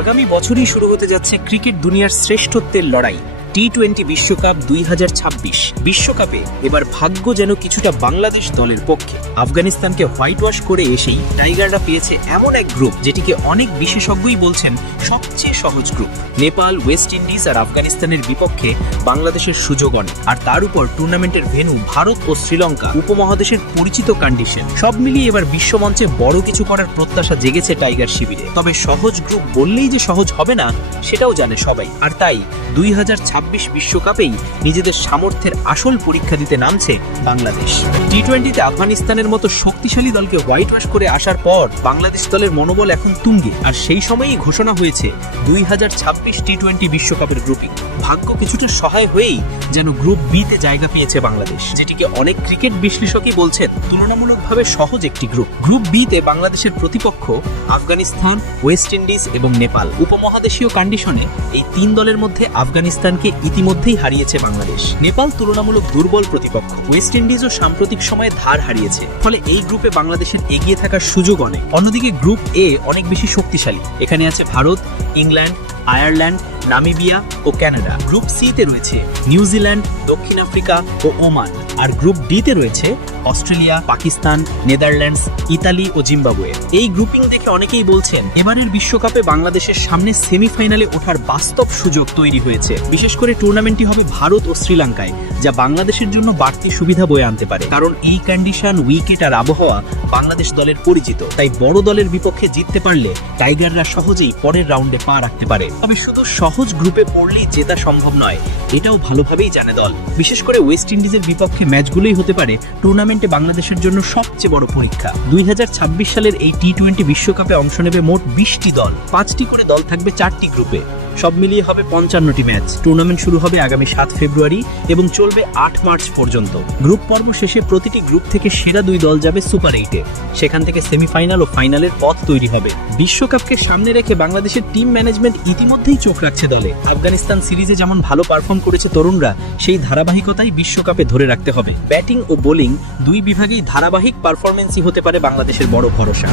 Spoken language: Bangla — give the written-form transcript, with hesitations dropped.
আগামী বছরই শুরু হতে যাচ্ছে ক্রিকেট দুনিয়ার শ্রেষ্ঠত্বের লড়াই টি-20 বিশ্বকাপ 2026। বিশ্বকাপে এবার ভাগ্য যেন কিছুটা বাংলাদেশ দলের পক্ষে। আফগানিস্তানকে হোয়াইট ওয়াশ করে এসেই টাইগাররা পেয়েছে এমন এক গ্রুপ যেটিকে অনেক বিশেষজ্ঞই বলছেন সবচেয়ে সহজ গ্রুপ। নেপাল, ওয়েস্ট ইন্ডিজ আর আফগানিস্তানের বিপক্ষে বাংলাদেশের সুযোগ অনেক, আর তার উপর টুর্নামেন্টের ভেন্যু ভারত ও শ্রীলঙ্কা, উপমহাদেশের পরিচিত কন্ডিশন। সব মিলিয়ে এবার বিশ্বমঞ্চে বড় কিছু করার প্রত্যাশা জেগেছে টাইগার শিবিরে। তবে সহজ গ্রুপ বললেই যে সহজ হবে না সেটাও জানে সবাই, আর তাই 2026 বিশ্বকাপেই নিজেদের সামর্থ্যের আসল পরীক্ষা দিতে নামছে বাংলাদেশ। টি-20তে আফগানিস্তানের মতো শক্তিশালী দলকে হোয়াইট ওয়াশ করে আসার পর বাংলাদেশ দলের মনোবল এখন তুঙ্গে, আর সেই সময়েই ঘোষণা হয়েছে 2026 টি-20 বিশ্বকাপের গ্রুপিং। ভাগ্য কিছুটা সহায় হয়েই যেন গ্রুপ বি তে জায়গা পেয়েছে বাংলাদেশ, যেটিকে অনেক ক্রিকেট বিশ্লেষকই বলছেন তুলনামূলকভাবে সহজ একটি গ্রুপ। গ্রুপ বি তে বাংলাদেশের প্রতিপক্ষ আফগানিস্তান, ওয়েস্ট ইন্ডিজ এবং নেপাল। উপমহাদেশীয় কন্ডিশনে এই তিন দলের মধ্যে আফগানিস্তানকে ইতিমধ্যেই হারিয়েছে বাংলাদেশ। নেপাল তুলনামূলক দুর্বল প্রতিপক্ষ, ওয়েস্ট ইন্ডিজও সাম্প্রতিক সময়ে ধার হারিয়েছে, ফলে এই গ্রুপে বাংলাদেশের এগিয়ে থাকার সুযোগ অনেক। অন্যদিকে গ্রুপ এ অনেক বেশি শক্তিশালী, এখানে আছে ভারত, ইংল্যান্ড, আয়ারল্যান্ড, নামিবিয়া ও কানাডা। গ্রুপ সি তে রয়েছে নিউজিল্যান্ড, দক্ষিণ আফ্রিকা ও ওমান, আর গ্রুপ ডি তে রয়েছে অস্ট্রেলিয়া, পাকিস্তান, নেদারল্যান্ডস, ইতালি ও জিম্বাবুয়ে। এই গ্রুপিং দেখে অনেকেই বলছেন এবারের বিশ্বকাপে বাংলাদেশের সামনে সেমিফাইনালে ওঠার বাস্তব সুযোগ তৈরি হয়েছে। বিশেষ করে টুর্নামেন্টটি হবে ভারত ও শ্রীলঙ্কায়, যা বাংলাদেশের জন্য বাড়তি সুবিধা বয়ে আনতে পারে, কারণ এই কন্ডিশন, উইকেট আর আবহাওয়া বাংলাদেশ দলের পরিচিত। তাই বড় দলের বিপক্ষে জিততে পারলে টাইগাররা সহজেই পরের রাউন্ডে পা রাখতে পারে। তবে শুধু সহজ গ্রুপে পড়লেই জেতা সম্ভব নয়, এটাও ভালোভাবেই জানে দল। বিশেষ করে ওয়েস্ট ইন্ডিজের বিপক্ষে ম্যাচগুলোই হতে পারে টুর্নামেন্টে বাংলাদেশের জন্য সবচেয়ে বড় পরীক্ষা। 2026 সালের এই টি-20 বিশ্বকাপে অংশ নেবে মোট 20টি দল। 5টি করে দল থাকবে 4টি গ্রুপে, সব মিলিয়ে হবে 55টি ম্যাচ। টুর্নামেন্ট শুরু হবে আগামী 7 ফেব্রুয়ারি এবং চলবে 8 মার্চ পর্যন্ত। গ্রুপ পর্ব শেষে প্রতিটি গ্রুপ থেকে সেরা 2 দল যাবে সুপার 8-এ। সেখান থেকে সেমিফাইনাল ও ফাইনালের পথ তৈরি হবে। বিশ্বকাপকে সামনে রেখে বাংলাদেশের টিম ম্যানেজমেন্ট ইতিমধ্যেই চোখ রাখছে দলে। আফগানিস্তান সিরিজে যেমন ভালো পারফর্ম করেছে তরুণরা, সেই ধারাবাহিকতাই বিশ্বকাপে ধরে রাখতে হবে। ব্যাটিং ও বোলিং দুই বিভাগেই ধারাবাহিক পারফরমেন্সই হতে পারে বাংলাদেশের বড় ভরসা।